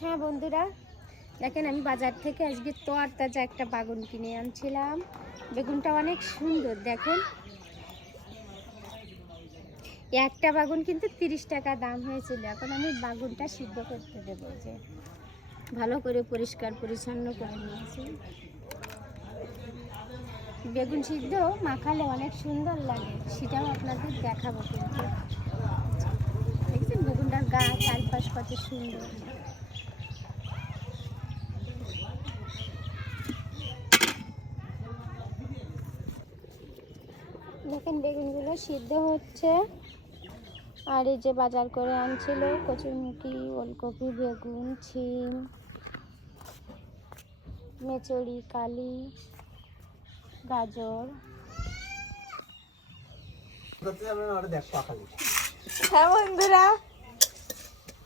হ্যাঁ বন্ধুরা, দেখেন আমি বাজার থেকে আজকে তাজা একটা বাগুন কিনে আনছিলাম। বেগুনটা অনেক সুন্দর, দেখেন একটা বাগুন কিন্তু 30 টাকা দাম হয়েছিল। এখন আমি বাগুনটা সিদ্ধ করতে দেবো, যে ভালো করে পরিষ্কার পরিচ্ছন্ন করে নিয়েছি। বেগুন সিদ্ধ মাখালে অনেক সুন্দর লাগে, সেটাও আপনাদের দেখাবো। কিন্তু দেখছেন বেগুনটার গা চারপাশ কত সুন্দর। দেখেন বেগুনগুলো সিদ্ধ হচ্ছে। আর এই যে বাজার করে আনছিল কচুরমুখী, ওলকপি, বেগুন, ছিম, মেচড়ি, কালি, গাজর। হ্যাঁ বন্ধুরা,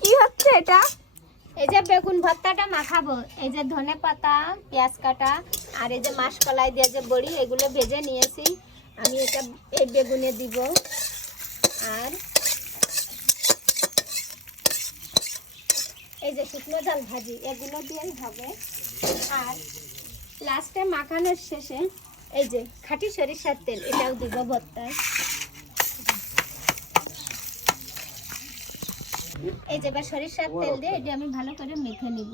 কি হচ্ছে এটা? এই যে বেগুন ভর্তাটা মাখাবো। এই যে ধনে পাতা, পেঁয়াজ কাটা আর এই যে মাসকলাই দিয়ে যে বড়ি, এগুলো ভেজে নিয়েছি আমি। এটা এই বেগুনে দিব। আর এই যে শুকনো ডাল ভাজি, এগুলো দিয়েই হবে। আর লাস্টে মাখানোর শেষে এই যে খাঁটি সরিষার তেল, এটাও দিব ভর্তায়। এই যে এবার সরিষার তেল দিয়ে এটা আমি ভালো করে মেখে নিব।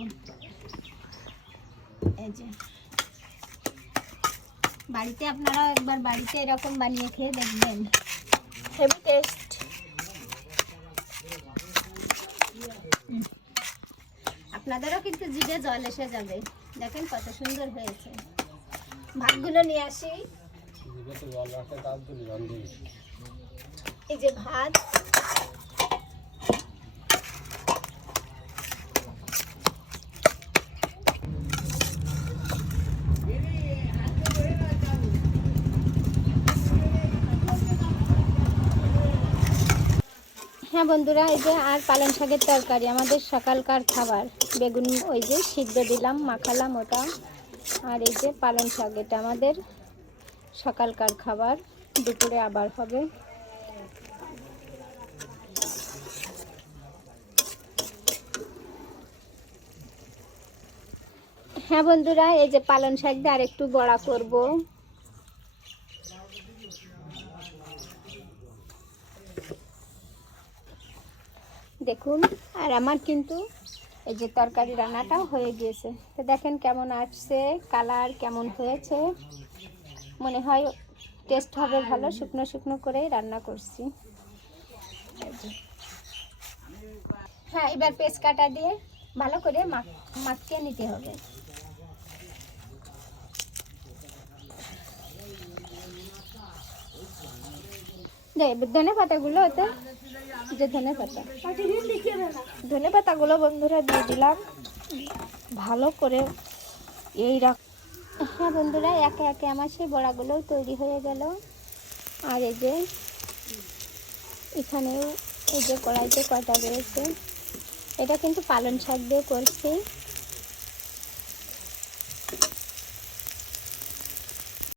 এই যে বাড়িতে আপনারা একবার বাড়িতে এরকম বানিয়ে খেয়ে দেখবেন, হেভি টেস্ট। আপনাদেরও কিন্তু জিভে জল এসে যাবে। দেখেন কত সুন্দর হয়েছে। ভাতগুলো নিয়ে আসি। এই যে ভাত, হ্যাঁ বন্ধুরা, এই যে আর পালং শাকের তরকারি, আমাদের সকালকার খাবার। বেগুন ওই যে সিদ্ধ দিলাম, মাখালাম ওটা। আর এই যে পালং শাক, এটা আমাদের সকালকার খাবার। দুপুরে আবার হবে। হ্যাঁ বন্ধুরা, এই যে পালং শাক দিয়ে আর একটু বড়া করব। দেখুন, আর আমার কিন্তু এই যে তরকারি রান্নাটাও হয়ে গিয়েছে। তো দেখেন কেমন আসছে, কালার কেমন হয়েছে। মনে হয় টেস্ট হবে ভালো। শুকনো শুকনো করেই রান্না করছি। হ্যাঁ, এবার পেস্ট কাটা দিয়ে ভালো করে মাখিয়ে নিতে হবে। ধনে পাতাগুলো ওতে, যে ধনে পাতাগুলো বন্ধুরা দিয়ে দিলাম ভালো করে। হ্যাঁ বন্ধুরা, একে একে আমার সেই বড়াগুলো তৈরি হয়ে গেল। আর এই যে এখানেও এই যে কড়াইতে কয়টা রয়েছে, এটা কিন্তু পালং শাক দিয়ে করছি।